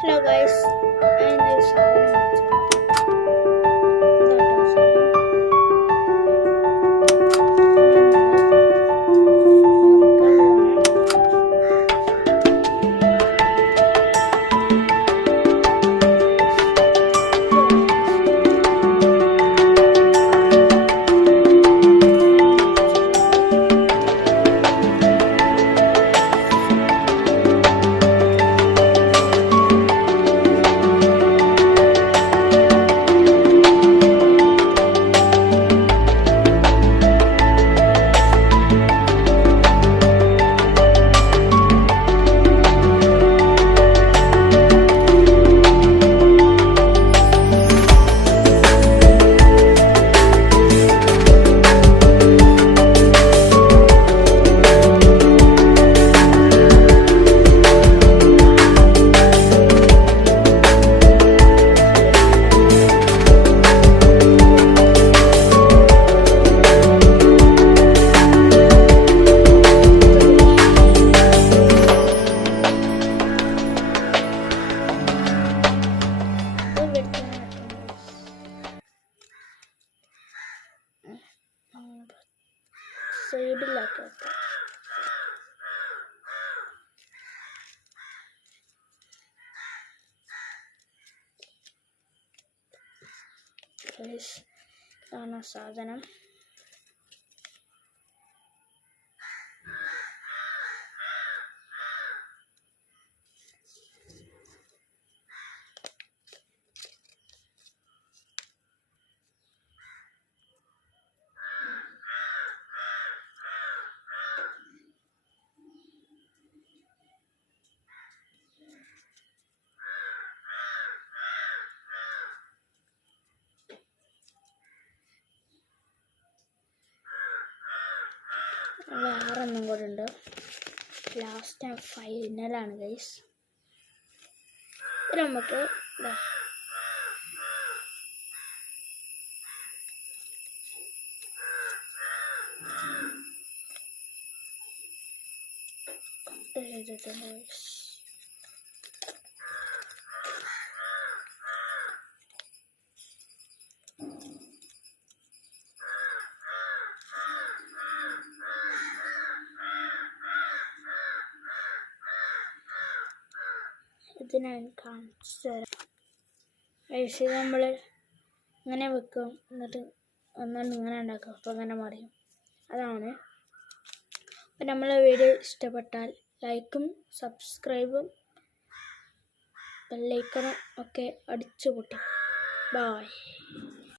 Hello guys, and this is സൈഡിലാക്കി വെക്കാം. ഇതാണ് സാധനം. വേറൊന്നും കൂടെ ഉണ്ട്. ലാസ്റ്റ് ആൻഡ് ഫൈനലാണ് ഗൈസ്. നമുക്ക് ഇത് ഞാൻ കാണിച്ചു തരാം. ഇത് നമ്മൾ ഇങ്ങനെ വെക്കും, എന്നിട്ട് ഒന്നുകൊണ്ട് ഇങ്ങനെ ഉണ്ടാക്കും, അപ്പോൾ ഇങ്ങനെ മറിയും. അതാണ്. അപ്പോൾ നമ്മളെ വീഡിയോ ഇഷ്ടപ്പെട്ടാൽ ലൈക്കും സബ്സ്ക്രൈബും ബെല്ലൈക്കണും ഒക്കെ അടിച്ചു പൊട്ടി. ബായ്.